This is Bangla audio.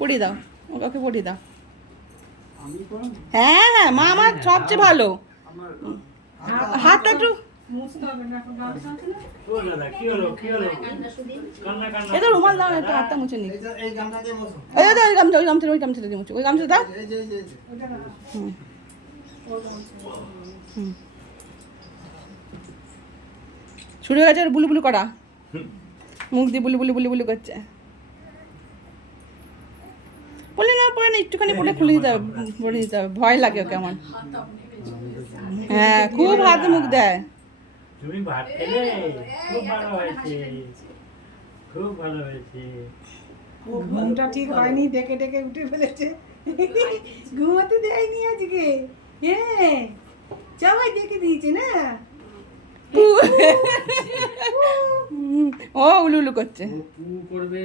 পড়িয়ে দাও ওকে পড়িয়ে দাও। আমি করলাম হ্যাঁ হ্যাঁ মা আমার সবচেয়ে ভালো। হাতটা একটু। তো রুমাল দাও হাতটা মুছে। ওই তো ওই গামছা ওই গামছা, ওই মুছে, ওই গামছা দাও। গেছে বুলু বুলু করা। মুখ দিয়ে বুলু বুলু বুলু বুলু করছে। বলে না পরে না একটুখানি পরে খুলে দিতে হবে পরে দিতে হবে। ভয় লাগে ওকে আমার। হ্যাঁ খুব হাতে মুখ দেয়। তুমি ভাত খেলে? খুব ভালো হয়েছে। খুব ভালো হয়েছে। ঘুমটা ঠিক হয়নি ডেকে ডেকে উঠে ফেলেছে। ঘুমাতে দেয়নি আজকে। হ্যাঁ সবাই দেখে দিয়েছে না। ও উলু উলু করছে করবে